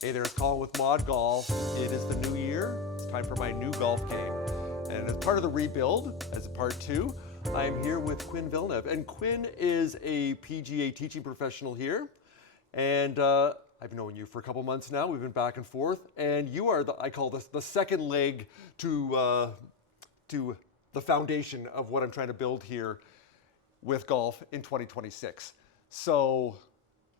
Hey there, it's Colin with ModGolf. It is the new year. It's time for my new golf game. And as part of the rebuild, as a part two, I'm here with Quinn Vilneff. And Quinn is a PGA teaching professional here. And I've known you for a couple months now. We've been back and forth. And you are, I call this the second leg to the foundation of what I'm trying to build here with golf in 2026. So,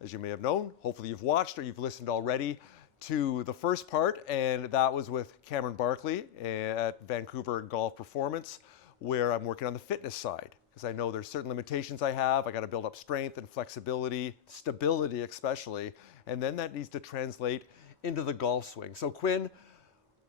as you may have known, hopefully you've watched or you've listened already to the first part, and that was with Cameron Barkley at Vancouver Golf Performance, where I'm working on the fitness side, because I know there's certain limitations I have. I got to build up strength and flexibility, stability especially, and then that needs to translate into the golf swing. So Quinn,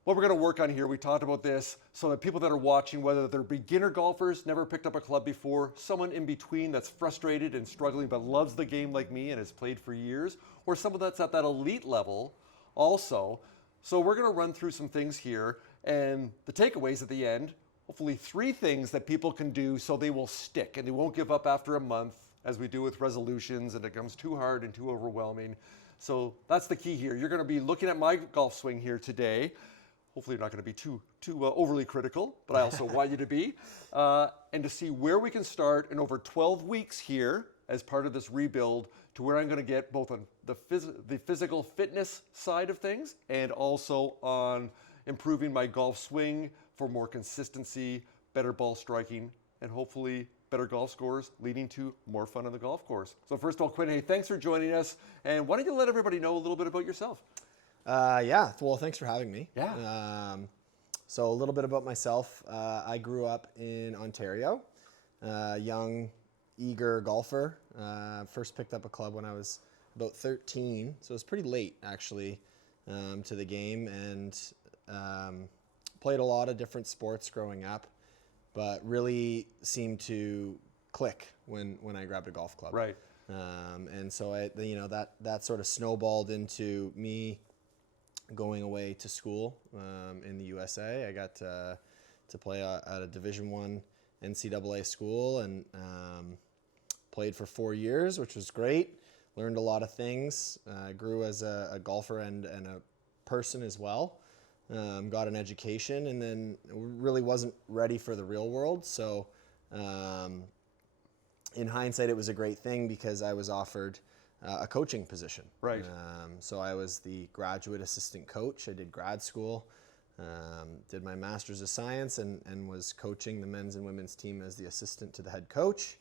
what we're going to work on here, we talked about this, so that people that are watching, whether they're beginner golfers, never picked up a club before, someone in between that's frustrated and struggling but loves the game like me and has played for years, or someone that's at that elite level also. So we're going to run through some things here, and the takeaways at the end, hopefully 3 things that people can do so they will stick and they won't give up after a month, as we do with resolutions, and it becomes too hard and too overwhelming. So that's the key here. You're going to be looking at my golf swing here today. Hopefully you're not going to be too overly critical, but I also want you to be. And to see where we can start in over 12 weeks here as part of this rebuild to where I'm going to get both on the physical fitness side of things and also on improving my golf swing for more consistency, better ball striking, and hopefully better golf scores leading to more fun on the golf course. So first of all, Quinn, hey, thanks for joining us. And why don't you let everybody know a little bit about yourself? Yeah, well, thanks for having me. Yeah. So a little bit about myself. I grew up in Ontario, young, eager golfer. First picked up a club when I was about 13, so it was pretty late actually to the game, and played a lot of different sports growing up, but really seemed to click when I grabbed a golf club. Right. And so that sort of snowballed into me going away to school in the USA. I got to play at a Division I NCAA school, and played for 4 years, which was great. Learned a lot of things. Grew as a golfer and a person as well. Got an education, and then really wasn't ready for the real world. So in hindsight, it was a great thing because I was offered a coaching position. Right. So I was the graduate assistant coach. I did grad school, did my master's of science, and was coaching the men's and women's team as the assistant to the head coach.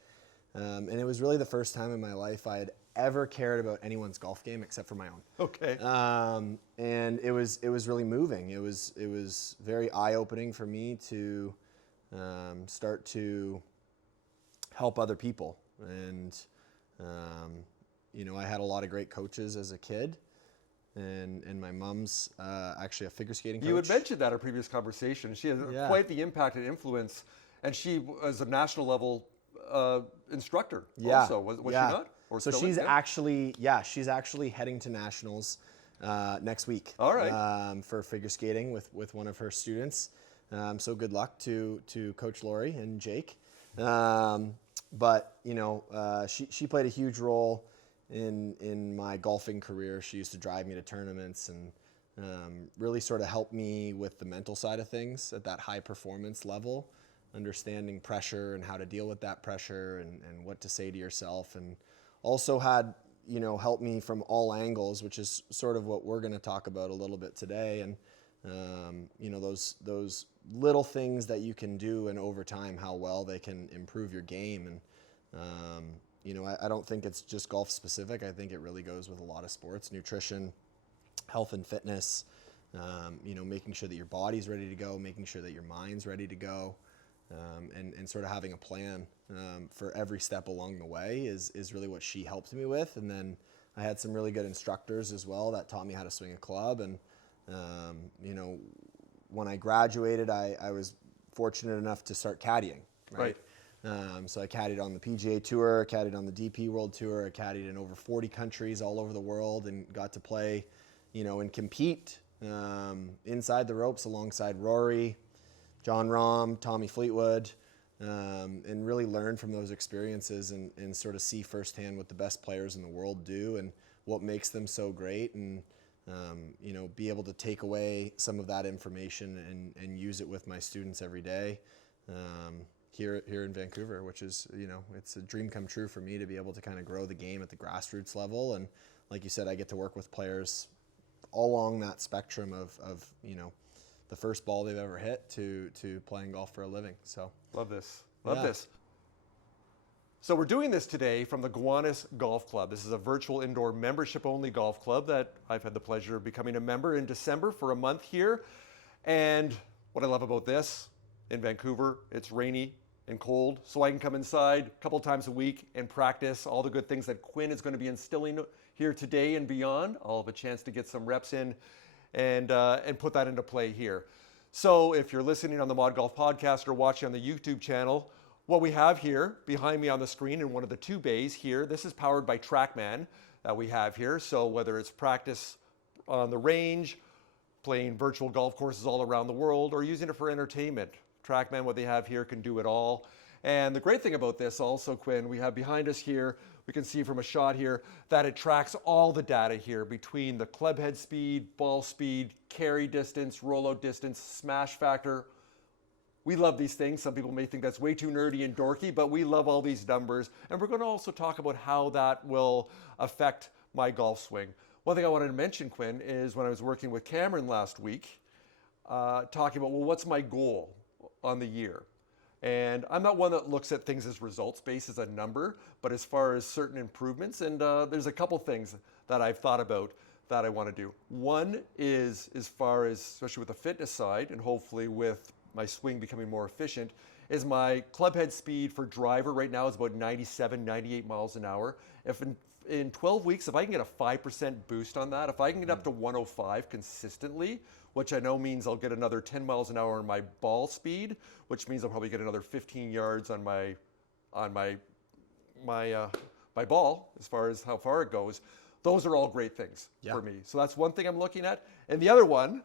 And it was really the first time in my life I had ever cared about anyone's golf game except for my own. Okay. And it was really moving. It was very eye-opening for me to start to help other people. And I had a lot of great coaches as a kid, and my mom's actually a figure skating coach. You had mentioned that in a previous conversation. She had quite the impact and influence, and she was a national level instructor also. Was she not? Or so she's actually heading to nationals next week. All right. For figure skating with one of her students. So good luck to Coach Lori and Jake. But she played a huge role in my golfing career. She used to drive me to tournaments and really sort of help me with the mental side of things at that high performance level, understanding pressure and how to deal with that pressure and what to say to yourself, and also had helped me from all angles, which is sort of what we're going to talk about a little bit today. And those little things that you can do, and over time how well they can improve your game. And I don't think it's just golf specific. I think it really goes with a lot of sports: nutrition, health and fitness, making sure that your body's ready to go, making sure that your mind's ready to go, and sort of having a plan for every step along the way is really what she helped me with. And then I had some really good instructors as well that taught me how to swing a club. And when I graduated, I was fortunate enough to start caddying. Right. So I caddied on the PGA Tour, caddied on the DP World Tour, I caddied in over 40 countries all over the world, and got to play, and compete inside the ropes alongside Rory, John Rahm, Tommy Fleetwood, and really learn from those experiences and sort of see firsthand what the best players in the world do and what makes them so great. And you know, be able to take away some of that information and use it with my students every day here in Vancouver, which is, you know, it's a dream come true for me to be able to kind of grow the game at the grassroots level. And like you said, I get to work with players all along that spectrum of you know, the first ball they've ever hit to playing golf for a living. So love this. Love this. So we're doing this today from the Gowanus Golf Club. This is a virtual indoor membership-only golf club that I've had the pleasure of becoming a member in December for a month here. And what I love about this, in Vancouver, it's rainy and cold, so I can come inside a couple times a week and practice all the good things that Quinn is going to be instilling here today and beyond. I'll have a chance to get some reps in and put that into play here. So if you're listening on the ModGolf podcast or watching on the YouTube channel, what we have here behind me on the screen in one of the two bays here, this is powered by TrackMan that we have here. So whether it's practice on the range, playing virtual golf courses all around the world, or using it for entertainment, TrackMan, what they have here, can do it all. And the great thing about this also, Quinn, we have behind us here, we can see from a shot here that it tracks all the data here between the club head speed, ball speed, carry distance, rollout distance, smash factor. We love these things. Some people may think that's way too nerdy and dorky, but we love all these numbers. And we're going to also talk about how that will affect my golf swing. One thing I wanted to mention, Quinn, is when I was working with Cameron last week, talking about, well, what's my goal on the year? And I'm not one that looks at things as results-based, as a number, but as far as certain improvements. And there's a couple things that I've thought about that I want to do. One is, as far as, especially with the fitness side, and hopefully with my swing becoming more efficient, is my club head speed for driver right now is about 97, 98 miles an hour. If in 12 weeks, if I can get a 5% boost on that, if I can get up to 105 consistently, which I know means I'll get another 10 miles an hour on my ball speed, which means I'll probably get another 15 yards on my ball as far as how far it goes. Those are all great things for me. So that's one thing I'm looking at. And the other one,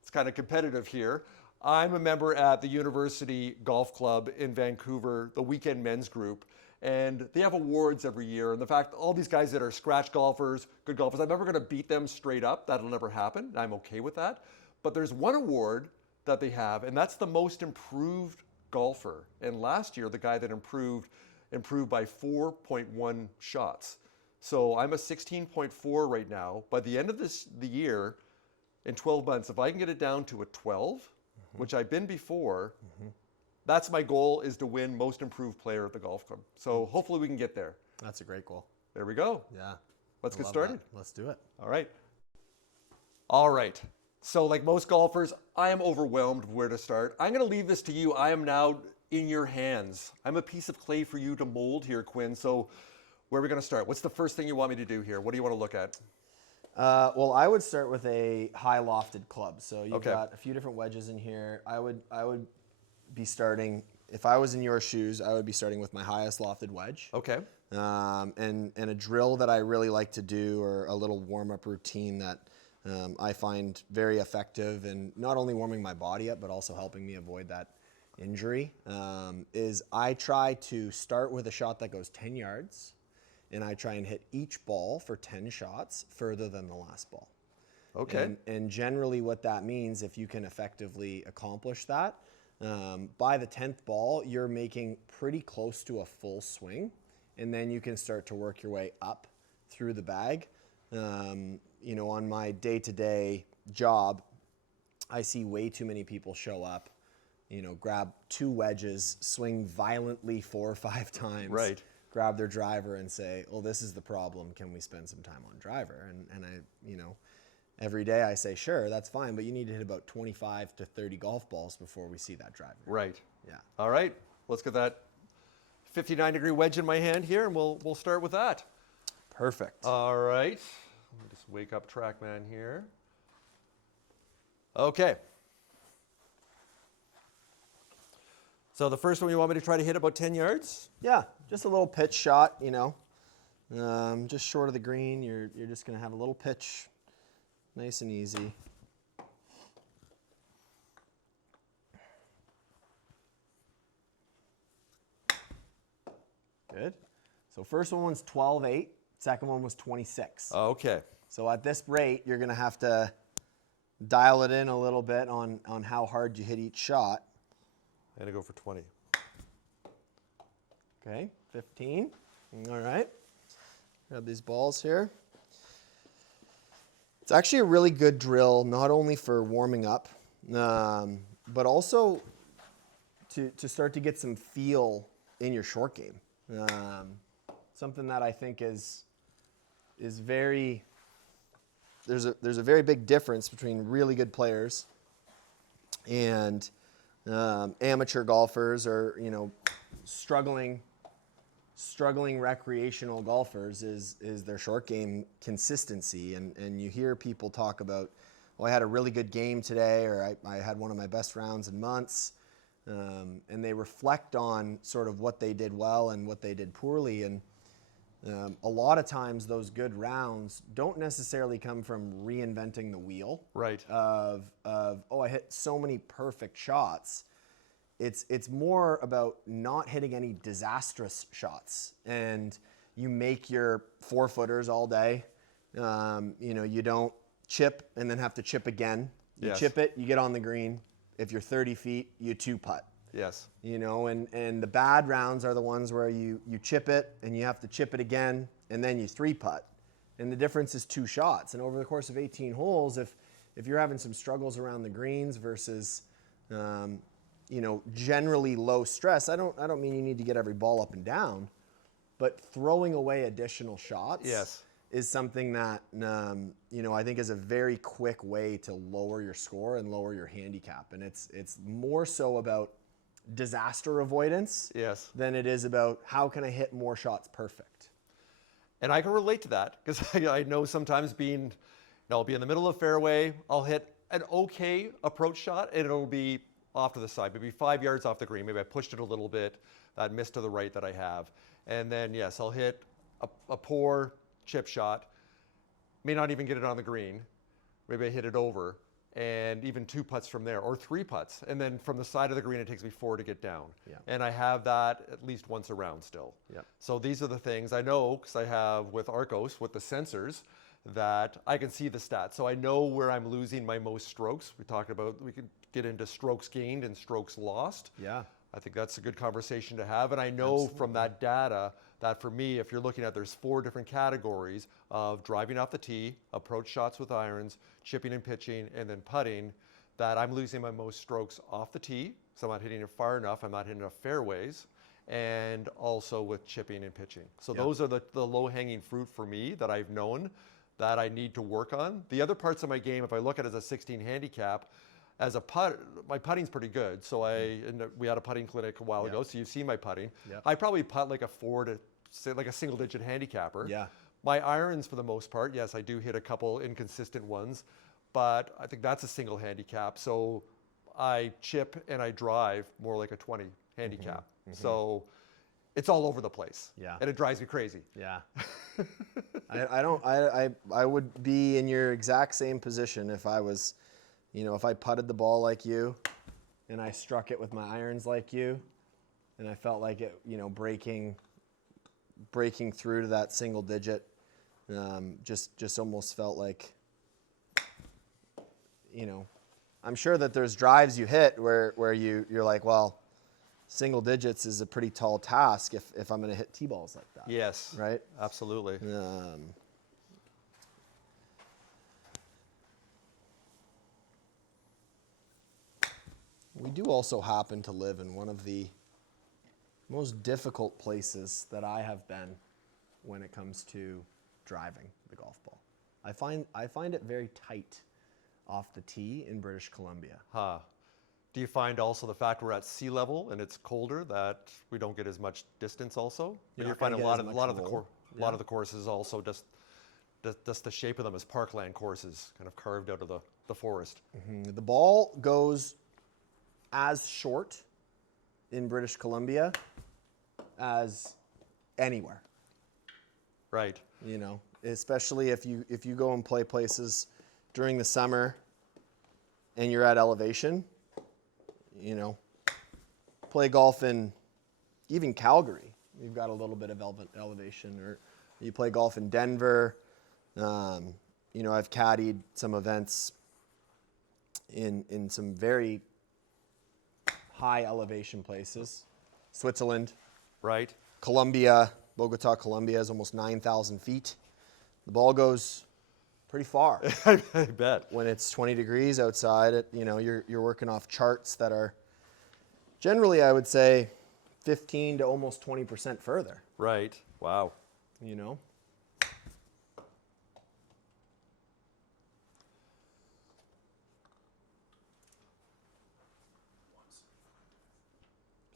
it's kind of competitive here. I'm a member at the University Golf Club in Vancouver, the weekend men's group, and they have awards every year. And the fact, all these guys that are scratch golfers, good golfers, I'm never going to beat them straight up. That'll never happen. I'm okay with that. But there's one award that they have, and that's the most improved golfer. And last year, the guy that improved by 4.1 shots. So I'm a 16.4 right now. By the end of the year, in 12 months, if I can get it down to a 12, which I've been before, that's my goal, is to win most improved player at the golf club. So hopefully we can get there. that's a great goal. There we go. Yeah. Let's get started. That. Let's do it. All right. All right. So like most golfers, I am overwhelmed where to start. I'm going to leave this to you. I am now in your hands. I'm a piece of clay for you to mold here, Quinn. So where are we going to start? What's the first thing you want me to do here? What do you want to look at? Well, I would start with a high lofted club. So you've got a few different wedges in here. I would be starting, if I was in your shoes, I would be starting with my highest lofted wedge. Okay. And a drill that I really like to do, or a little warm-up routine that I find very effective in not only warming my body up, but also helping me avoid that injury, is I try to start with a shot that goes 10 yards, and I try and hit each ball for 10 shots further than the last ball. Okay. And generally what that means, if you can effectively accomplish that, by the 10th ball, you're making pretty close to a full swing, and then you can start to work your way up through the bag. You know, on my day-to-day job, I see way too many people show up, you know, grab two wedges, swing violently 4 or 5 times, right, grab their driver and say, well, this is the problem. Can we spend some time on driver? And I, you know, every day I say, sure, that's fine, but you need to hit about 25 to 30 golf balls before we see that driver. Right. Yeah. All right. Let's get that 59-degree wedge in my hand here, and we'll start with that. Perfect. All right. Let me just wake up TrackMan here. Okay. So the first one, you want me to try to hit about 10 yards? Yeah, just a little pitch shot, you know, just short of the green. You're just going to have a little pitch, nice and easy. Good. So first one was 12.8. Second one was 26. Okay. So at this rate, you're going to have to dial it in a little bit on how hard you hit each shot. I'm going to go for 20. Okay, 15. All right. Grab these balls here. It's actually a really good drill, not only for warming up, but also to start to get some feel in your short game. Something that I think is very, there's a very big difference between really good players and amateur golfers, or struggling recreational golfers is their short game consistency. And you hear people talk about, I had a really good game today, or I had one of my best rounds in months. And they reflect on sort of what they did well and what they did poorly. And a lot of times those good rounds don't necessarily come from reinventing the wheel. Right. Of I hit so many perfect shots. It's more about not hitting any disastrous shots, and you make your 4-footers all day. You don't chip and then have to chip again. You chip it, you get on the green. If you're 30 feet, you 2-putt. Yes. And the bad rounds are the ones where you chip it and you have to chip it again, and then you 3-putt. And the difference is 2 shots. And over the course of 18 holes, if you're having some struggles around the greens versus generally low stress, I don't mean you need to get every ball up and down, but throwing away additional shots is something that I think is a very quick way to lower your score and lower your handicap. And it's more so about disaster avoidance than it is about how can I hit more shots perfect. And I can relate to that, because I know sometimes I'll be in the middle of fairway, I'll hit an okay approach shot, and it'll be off to the side, maybe 5 yards off the green. Maybe I pushed it a little bit, that miss to the right that I have. And then, I'll hit a poor chip shot, may not even get it on the green. Maybe I hit it over, and even 2 putts from there, or 3 putts. And then from the side of the green, it takes me 4 to get down. Yeah. And I have that at least once a round still. Yeah. So these are the things I know, because I have with Arccos, with the sensors, that I can see the stats. So I know where I'm losing my most strokes. We could get into strokes gained and strokes lost. Yeah. I think that's a good conversation to have. And I know from that data that for me, if you're looking at, there's 4 different categories of driving off the tee, approach shots with irons, chipping and pitching, and then putting, that I'm losing my most strokes off the tee. So I'm not hitting it far enough. I'm not hitting enough fairways. And also with chipping and pitching. So those are the low-hanging fruit for me that I've known that I need to work on. The other parts of my game, if I look at it as a 16 handicap, as a putt, my putting's pretty good. So we had a putting clinic a while ago, so you've seen my putting. Yep. I probably putt like a 4 to, say, like a single-digit handicapper. Yeah. My irons, for the most part, yes, I do hit a couple inconsistent ones, but I think that's a single handicap. So I chip and I drive more like a 20 handicap. Mm-hmm. So it's all over the place. Yeah. And it drives me crazy. Yeah. I would be in your exact same position if I was, if I putted the ball like you and I struck it with my irons like you, and I felt like it, breaking through to that single digit, just almost felt like, I'm sure that there's drives you hit where you're like, well, single digits is a pretty tall task if I'm going to hit T-balls like that. Yes. Right? Absolutely. We do also happen to live in one of the most difficult places that I have been when it comes to driving the golf ball. I find it very tight off the tee in British Columbia. Huh. Do you find also the fact we're at sea level and it's colder that we don't get as much distance also? You find a lot of the courses also just the shape of them as parkland courses, kind of carved out of the forest. Mm-hmm. The ball goes as short in British Columbia as anywhere. Right. Especially if you go and play places during the summer and you're at elevation. Play golf in even Calgary. You've got a little bit of elevation, or you play golf in Denver. I've caddied some events in some very high elevation places. Switzerland, Right. Colombia, Bogota, Colombia is almost 9,000 feet. The ball goes pretty far. I bet. When it's 20 degrees outside, you're working off charts that are generally, I would say, 15 to almost 20% further. Right. Wow.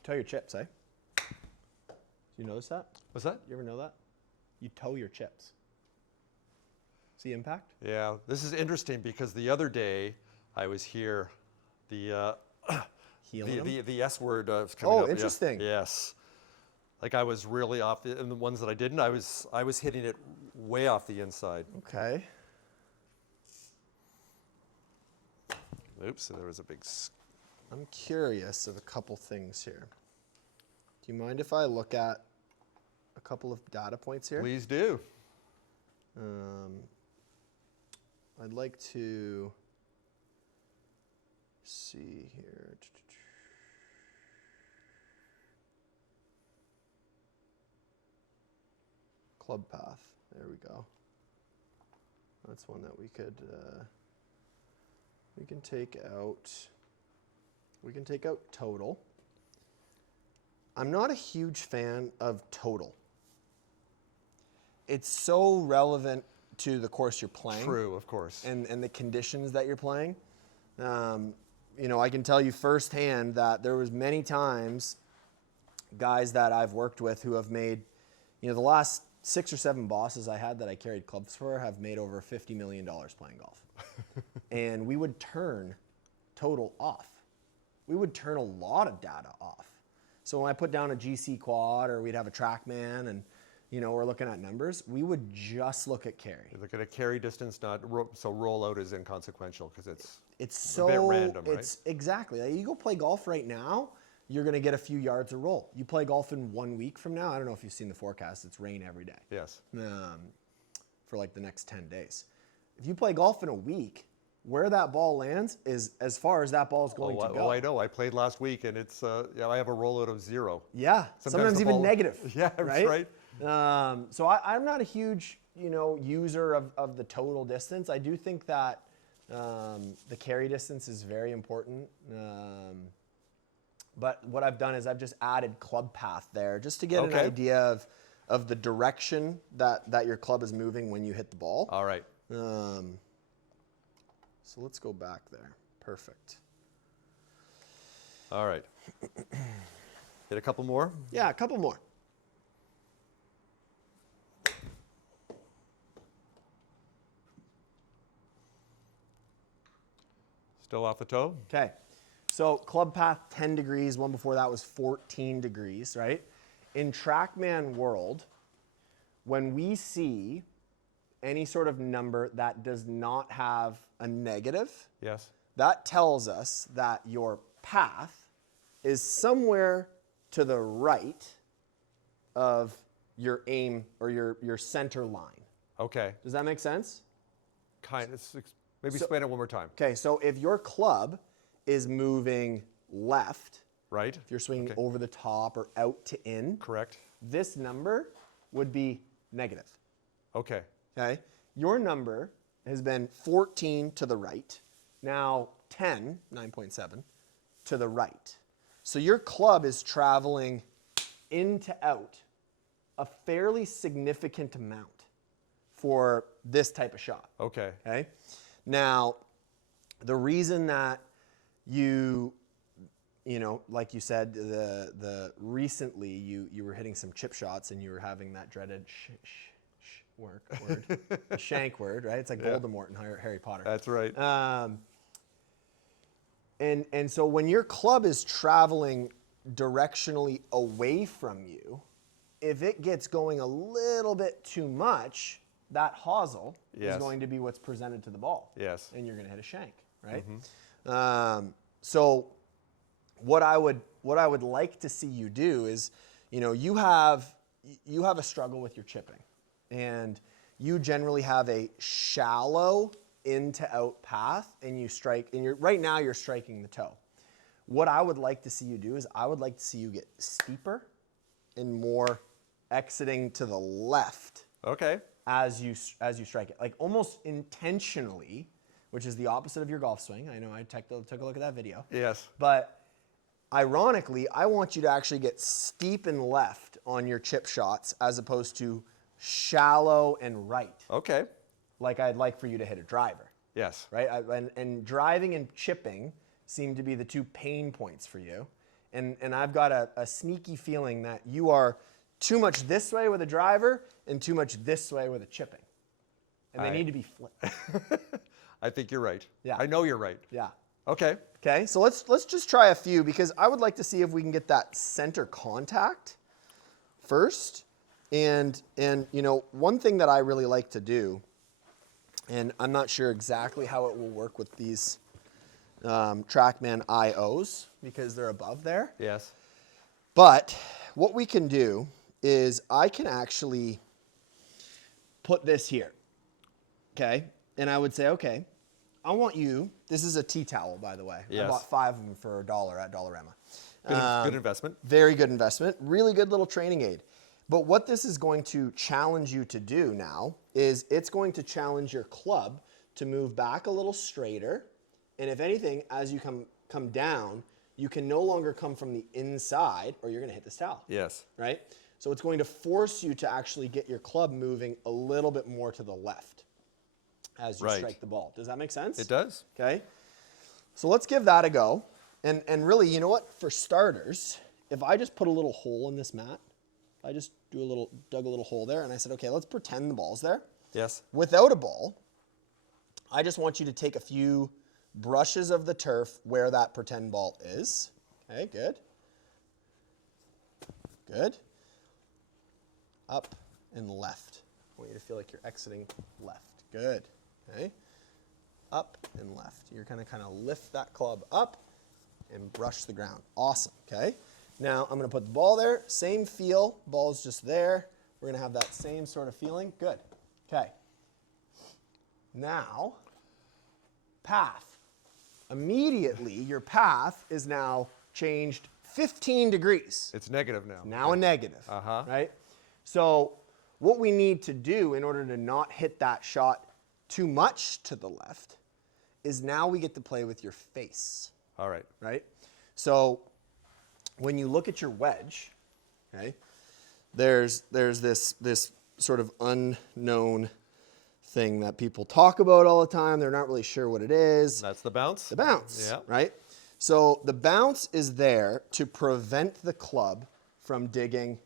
Toe your chips, eh? You notice that? What's that? You ever know that? You toe your chips. See impact? Yeah. This is interesting because the other day I was here, the S word was coming up. Oh, interesting. Yeah. Yes. Like I was really off and the ones that I didn't, I was hitting it way off the inside. Okay. Oops, there was a big. I'm curious of a couple things here. Do you mind if I look at a couple of data points here? Please do. I'd like to see here. Club path. There we go. That's one that we could we can take out. We can take out total. I'm not a huge fan of total. It's so relevant to the course you're playing. True, of course. And the conditions that you're playing. I can tell you firsthand that there was many times guys that I've worked with who have made, the last 6 or 7 bosses I had that I carried clubs for have made over $50 million playing golf. And we would turn total off. We would turn a lot of data off. So when I put down a GC quad or we'd have a TrackMan and we're looking at numbers, we would just look at carry. You look at a carry distance, so rollout is inconsequential because it's so a bit random, right? It's exactly. Like you go play golf right now, you're going to get a few yards of roll. You play golf in 1 week from now, I don't know if you've seen the forecast, it's rain every day. Yes. For like the next 10 days. If you play golf in a week, where that ball lands is as far as that ball is going to go. Oh, I know. I played last week, and it's I have a rollout of 0. Yeah, sometimes even negative. Yeah, right? That's right. So I'm not a huge user of the total distance. I do think that the carry distance is very important. But what I've done is I've just added club path there just to get an idea of the direction that your club is moving when you hit the ball. All right. So let's go back there. Perfect. All right. Hit a couple more? Yeah, a couple more. Still off the toe? Okay. So club path 10 degrees, one before that was 14 degrees, right? In TrackMan world, when we see any sort of number that does not have a negative, Yes. that tells us that your path is somewhere to the right of your aim or your center line. Okay. Does that make sense? Kind of. Maybe explain it one more time. Okay, so if your club is moving left, Right. if you're swinging over the top or out to in, Correct. this number would be negative. Okay. Okay, your number has been 14 to the right, now 10, 9.7, to the right. So your club is traveling in to out a fairly significant amount for this type of shot. Okay. Okay, now the reason that like you said, the recently you were hitting some chip shots and you were having that dreaded word, the shank word, right? It's like Voldemort in Harry Potter. That's right. And so when your club is traveling directionally away from you, if it gets going a little bit too much, that hosel is going to be what's presented to the ball. Yes. And you're going to hit a shank, right? Mm-hmm. So what I would like to see you do is, you have a struggle with your chipping. And you generally have a shallow in to out path, and you strike, and right now you're striking the toe. What I would like to see you do is I would like to see you get steeper and more exiting to the left. Okay. As you strike it, like almost intentionally, which is the opposite of your golf swing. I know I took a look at that video. Yes. But ironically, I want you to actually get steep and left on your chip shots as opposed to shallow and right. Okay. Like I'd like for you to hit a driver. Yes. Right? And driving and chipping seem to be the two pain points for you. And I've got a sneaky feeling that you are too much this way with a driver and too much this way with a chipping. And they need to be flipped. I think you're right. Yeah. I know you're right. Yeah. Okay. Okay, so let's just try a few, because I would like to see if we can get that center contact first. And you know, one thing that I really like to do, and I'm not sure exactly how it will work with these TrackMan IOs because they're above there. Yes. But what we can do is I can actually put this here, okay? And I would say, okay, I want you, this is a tea towel, by the way. Yes. I bought 5 of them for $1 at Dollarama. Good investment. Very good investment. Really good little training aid. But what this is going to challenge you to do now is it's going to challenge your club to move back a little straighter. And if anything, as you come down, you can no longer come from the inside or you're going to hit this towel. Yes. Right? So it's going to force you to actually get your club moving a little bit more to the left as you strike the ball. Does that make sense? It does. Okay. So let's give that a go. And really, you know what? For starters, if I just put a little hole in this mat, I just dug a little hole there, and I said, okay, let's pretend the ball's there. Yes. Without a ball, I just want you to take a few brushes of the turf where that pretend ball is. Okay, good. Good. Up and left. I want you to feel like you're exiting left. Good. Okay. Up and left. You're going to kind of lift that club up and brush the ground. Awesome. Okay. Now I'm going to put the ball there. Same feel. Ball's just there. We're going to have that same sort of feeling. Good. Okay. Now, path. Immediately, your path is now changed 15 degrees. It's negative now. Now a negative. Uh-huh. Right? So what we need to do in order to not hit that shot too much to the left is now we get to play with your face. All right. Right? So when you look at your wedge, okay, there's this sort of unknown thing that people talk about all the time. They're not really sure what it is. That's the bounce? The bounce, Yeah. right? So the bounce is there to prevent the club from digging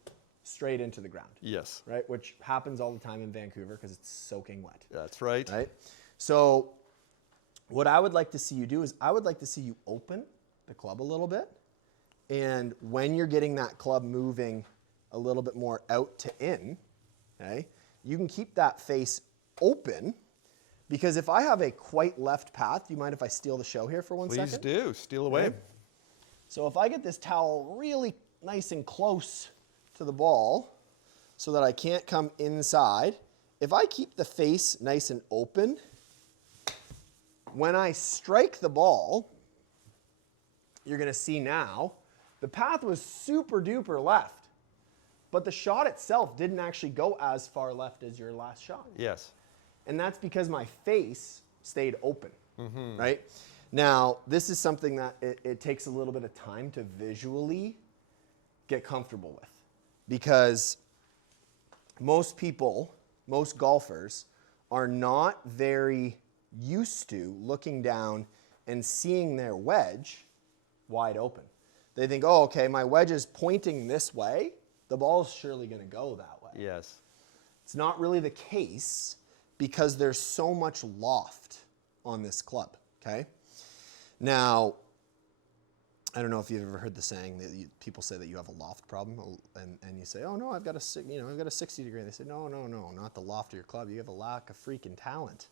straight into the ground. Yes. Right? Which happens all the time in Vancouver because it's soaking wet. That's right. Right? So what I would like to see you do is I would like to see you open the club a little bit. And when you're getting that club moving a little bit more out to in, okay, you can keep that face open, because if I have a quite left path, do you mind if I steal the show here for 1 second? Please do. Steal away. Okay. So if I get this towel really nice and close to the ball so that I can't come inside, if I keep the face nice and open, when I strike the ball, you're going to see now the path was super duper left, but the shot itself didn't actually go as far left as your last shot. Yes. And that's because my face stayed open, right? Now, this is something that it takes a little bit of time to visually get comfortable with, because most people, most golfers, are not very used to looking down and seeing their wedge wide open. They think, oh, okay, my wedge is pointing this way. The ball's surely going to go that way. Yes. It's not really the case because there's so much loft on this club, okay? Now, I don't know if you've ever heard the saying that people say that you have a loft problem, and you say, oh no, I've got a 60 degree. And they say, no, not the loft of your club. You have a lack of freaking talent.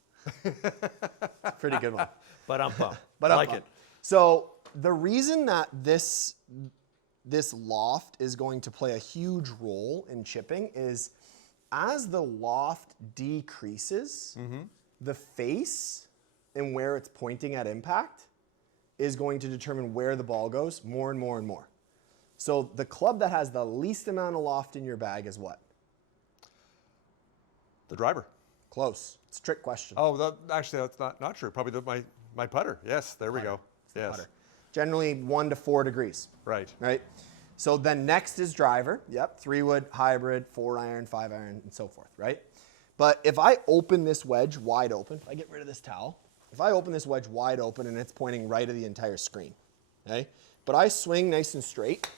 Pretty good one. But I'm pumped. But I I like it. So the reason that this loft is going to play a huge role in chipping is as the loft decreases, the face and where it's pointing at impact is going to determine where the ball goes more and more and more. So the club that has the least amount of loft in your bag is what? The driver. Close. It's a trick question. Oh, actually, that's not true. Probably my putter. Yes, there we go. Yes. Putter. Generally 1 to 4 degrees. Right. Right? So then next is driver. Yep, 3-wood, hybrid, 4-iron, 5-iron, and so forth, right? But if I open this wedge wide open, if I get rid of this towel, if I open this wedge wide open and it's pointing right at the entire screen, okay? But I swing nice and straight,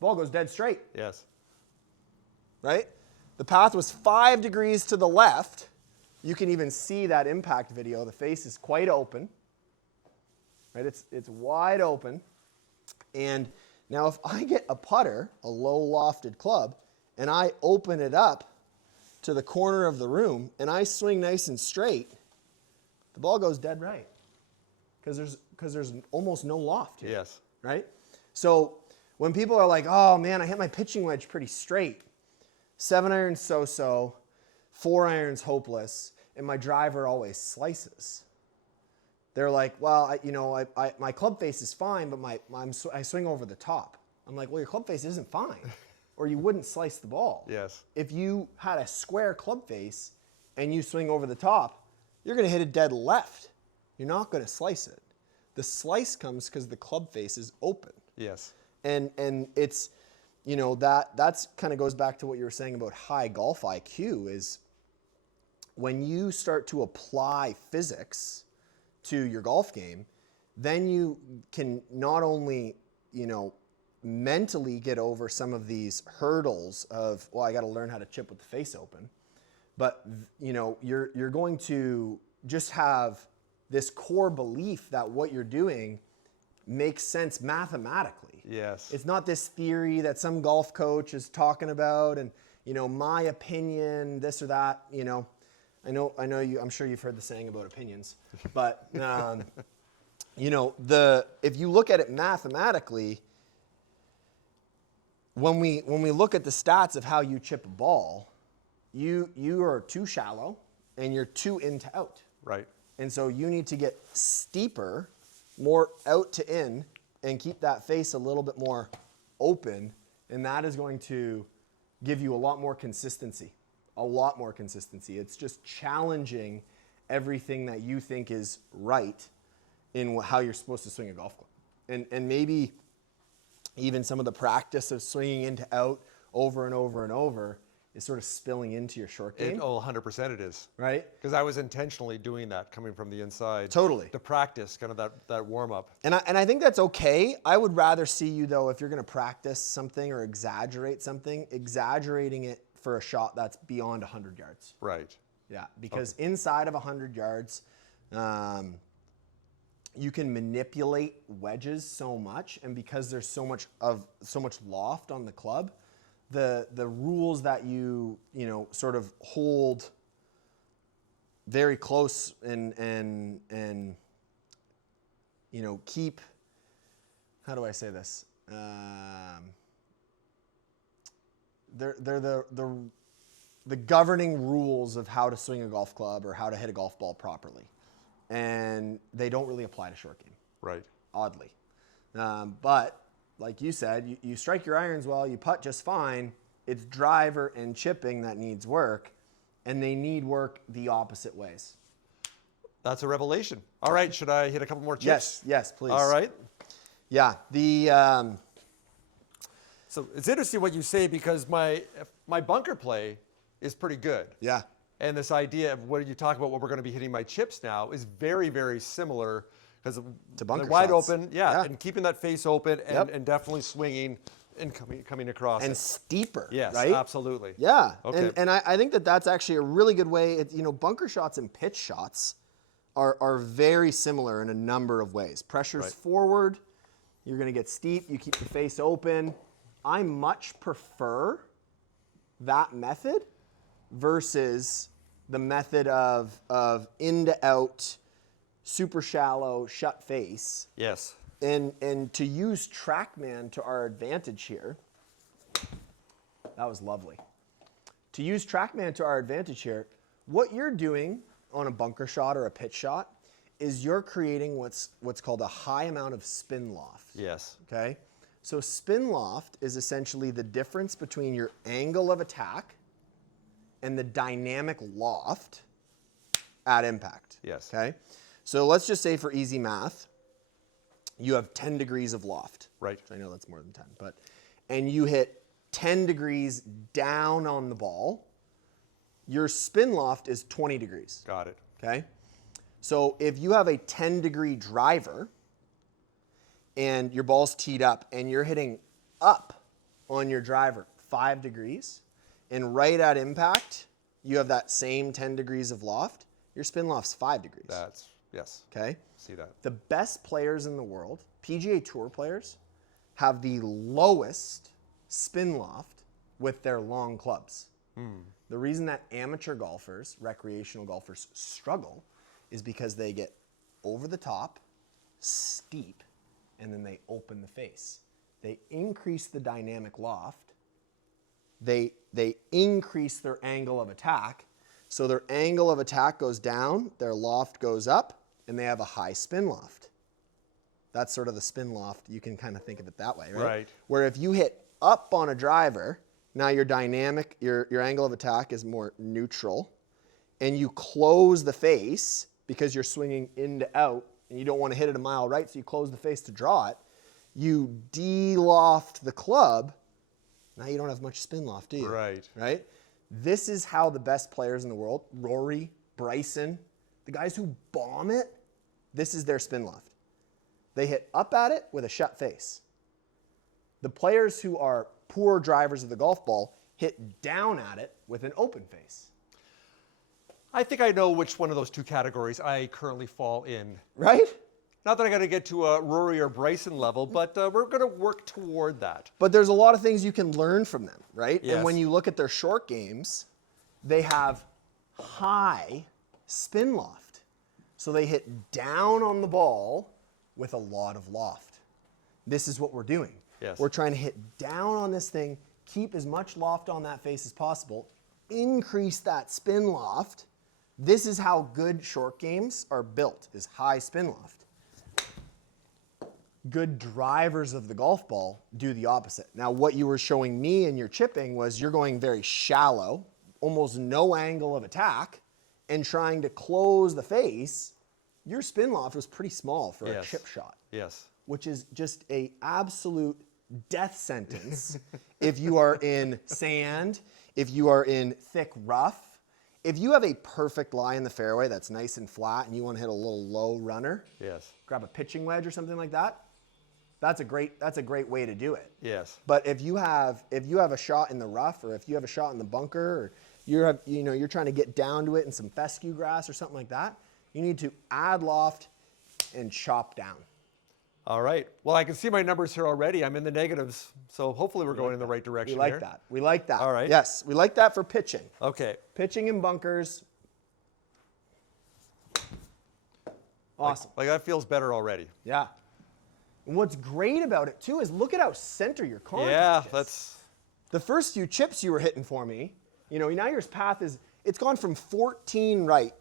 ball goes dead straight. Yes. Right? The path was 5 degrees to the left. You can even see that impact video. The face is quite open. Right? It's wide open. And now if I get a putter, a low lofted club, and I open it up to the corner of the room and I swing nice and straight, the ball goes dead right. Because there's almost no loft here. Yes. Right? So when people are like, oh man, I hit my pitching wedge pretty straight, 7-iron so-so, 4-iron's hopeless, and my driver always slices. They're like, well, my club face is fine, but I swing over the top. I'm like, well, your club face isn't fine, or you wouldn't slice the ball. Yes. If you had a square club face and you swing over the top, you're going to hit it dead left. You're not going to slice it. The slice comes because the club face is open. Yes. And it's, that's kind of goes back to what you were saying about high golf IQ is when you start to apply physics to your golf game, then you can not only, mentally get over some of these hurdles of, well, I got to learn how to chip with the face open, but, you're going to just have this core belief that what you're doing makes sense mathematically. Yes. It's not this theory that some golf coach is talking about and, my opinion, this or that, I know you, I'm sure you've heard the saying about opinions, but, if you look at it mathematically, when we look at the stats of how you chip a ball, you are too shallow and you're too in to out. Right. And so you need to get steeper, more out to in, and keep that face a little bit more open, and that is going to give you a lot more consistency. A lot more consistency. It's just challenging everything that you think is right in how you're supposed to swing a golf club. And maybe even some of the practice of swinging into out over and over and over is sort of spilling into your short game. 100% it is. Right? Because I was intentionally doing that coming from the inside. Totally. To practice kind of that warm up. And I think that's okay. I would rather see you, though, if you're going to practice something or exaggerate something, exaggerating it for a shot that's beyond 100 yards. Right. Yeah, because inside of 100 yards, you can manipulate wedges so much, and because there's so much loft on the club, the rules that you sort of hold very close and keep, how do I say this? They're the governing rules of how to swing a golf club or how to hit a golf ball properly. And they don't really apply to short game. Right. Oddly. But like you said, you strike your irons well, you putt just fine. It's driver and chipping that needs work, and they need work the opposite ways. That's a revelation. All right, should I hit a couple more chips? Yes, please. All right. Yeah, So it's interesting what you say because my bunker play is pretty good. Yeah. And this idea of what you talk about, what we're going to be hitting my chips now, is very, very similar because to bunker they're wide shots. open, and keeping that face open and definitely swinging and coming across and it. Steeper. Yes, right? absolutely. Yeah. Okay. And I think that's actually a really good way. Bunker shots and pitch shots are very similar in a number of ways. Pressure's forward. You're going to get steep. You keep the face open. I much prefer that method versus the method of in to out, super shallow, shut face. Yes. And to use TrackMan to our advantage here, That was lovely. To use TrackMan to our advantage here, what you're doing on a bunker shot or a pitch shot is you're creating what's called a high amount of spin loft. Yes. Okay? So spin loft is essentially the difference between your angle of attack and the dynamic loft at impact. Yes. Okay? So let's just say for easy math, you have 10 degrees of loft. Right. Which I know that's more than 10, and you hit 10 degrees down on the ball, your spin loft is 20 degrees. Got it. Okay? So if you have a 10-degree driver and your ball's teed up and you're hitting up on your driver 5 degrees, and right at impact, you have that same 10 degrees of loft, your spin loft's 5 degrees. Yes. Okay? See that. The best players in the world, PGA Tour players, have the lowest spin loft with their long clubs. The reason that amateur golfers, recreational golfers, struggle is because they get over the top, steep, and then they open the face. They increase the dynamic loft. They increase their angle of attack. So their angle of attack goes down, their loft goes up, and they have a high spin loft. That's sort of the spin loft. You can kind of think of it that way, right? Right. Where if you hit up on a driver, now your dynamic, your angle of attack is more neutral, and you close the face because you're swinging in to out, and you don't want to hit it a mile right, so you close the face to draw it. You de-loft the club. Now you don't have much spin loft, do you? Right. Right? This is how the best players in the world, Rory, Bryson, the guys who bomb it, this is their spin loft. They hit up at it with a shut face. The players who are poor drivers of the golf ball hit down at it with an open face. I think I know which one of those two categories I currently fall in. Right? Not that I got to get to a Rory or Bryson level, but we're going to work toward that. But there's a lot of things you can learn from them, right? Yes. And when you look at their short games, they have high spin loft. So they hit down on the ball with a lot of loft. This is what we're doing. Yes. We're trying to hit down on this thing, keep as much loft on that face as possible, increase that spin loft. This is how good short games are built, is high spin loft. Good drivers of the golf ball do the opposite. Now, what you were showing me in your chipping was you're going very shallow, almost no angle of attack, and trying to close the face. Your spin loft was pretty small for a chip shot. Yes. Which is just a absolute death sentence if you are in sand, if you are in thick rough. If you have a perfect lie in the fairway that's nice and flat and you want to hit a little low runner, Yes. grab a pitching wedge or something like that, that's a great way to do it. Yes. But if you have a shot in the rough, or if you have a shot in the bunker, or you're trying to get down to it in some fescue grass or something like that, you need to add loft and chop down. All right. Well, I can see my numbers here already. I'm in the negatives, so hopefully we're going in the right direction We like here. that. We like that. All right. Yes, we like that for pitching. Okay. Pitching in bunkers. Awesome. Like that feels better already. Yeah. And what's great about it too is look at how center your contact Yeah, is. that's The first few chips you were hitting for me, now your path it's gone from 14 right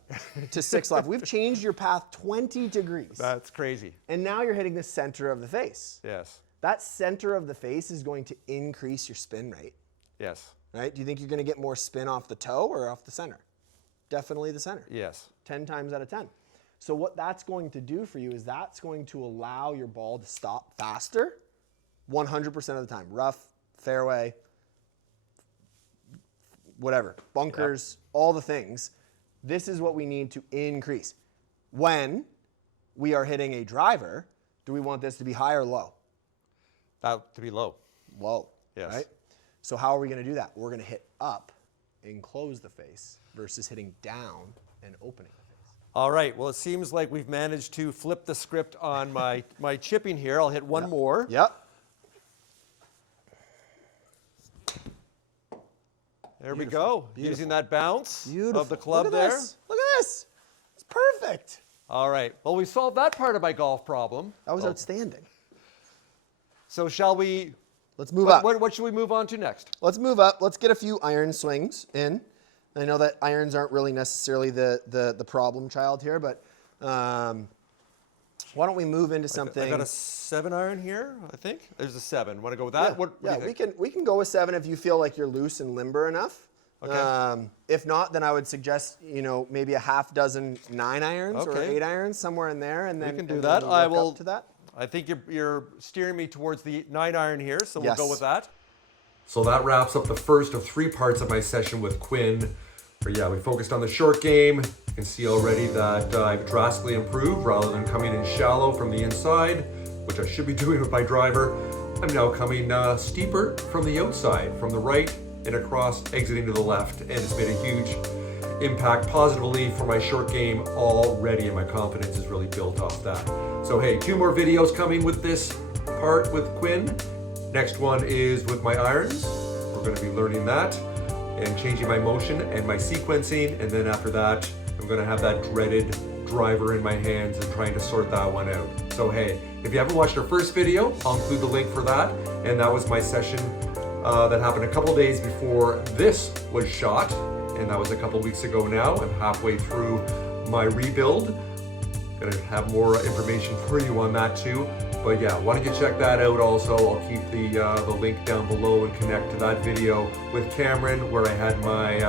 to 6 left. We've changed your path 20 degrees. that's crazy. And now you're hitting the center of the face. Yes. That center of the face is going to increase your spin rate, Yes. right? Do you think you're going to get more spin off the toe or off the center? Definitely the center. Yes. 10 times out of 10. So what that's going to do for you is that's going to allow your ball to stop faster 100% of the time. Rough, fairway, whatever, bunkers, all the things. This is what we need to increase. When we are hitting a driver, do we want this to be high or low? To be low. Low, Yes. right? So how are we going to do that? We're going to hit up and close the face versus hitting down and opening the face. All right. Well, it seems like we've managed to flip the script on my chipping here. I'll hit one more. Yep. There we go. Beautiful. Using that bounce of the club Look at there. This. Look at this. It's perfect. All right. Well, we solved that part of my golf problem. That was outstanding. So shall we let's move up. What should we move on to next? Let's move up. Let's get a few iron swings in. I know that irons aren't really necessarily the problem child here, but why don't we move into something? I got a 7 iron here, I think. There's a 7. Want to go with that? Yeah, we can go with 7 if you feel like you're loose and limber enough. Okay. If not, then I would suggest maybe a half dozen 9 irons or 8 irons, somewhere in there, and then we can do and that. then I work will. up to that. I think you're steering me towards the 9 iron here, so we'll Yes. go with that. So that wraps up the first of 3 parts of my session with Quinn. But yeah, we focused on the short game. You can see already that I've drastically improved. Rather than coming in shallow from the inside, which I should be doing with my driver, I'm now coming steeper from the outside, from the right and across, exiting to the left. And it's made a huge impact positively for my short game already, and my confidence is really built off that. So hey, 2 more videos coming with this part with Quinn. Next one is with my irons. We're going to be learning that and changing my motion and my sequencing, and then after that I'm going to have that dreaded driver in my hands and trying to sort that one out. So hey, if you haven't watched our first video, I'll include the link for that, and that was my session that happened a couple days before this was shot, and that was a couple weeks ago now. I'm halfway through my rebuild. Gonna have more information for you on that too. But yeah, why don't you check that out also. I'll keep the link down below and connect to that video with Cameron, where I had my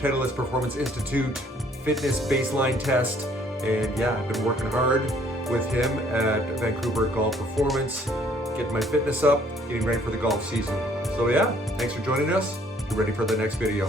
Titleist Performance Institute fitness baseline test. And yeah, I've been working hard with him at Vancouver Golf Performance, getting my fitness up, getting ready for the golf season. So yeah, thanks for joining us. Get ready for the next video.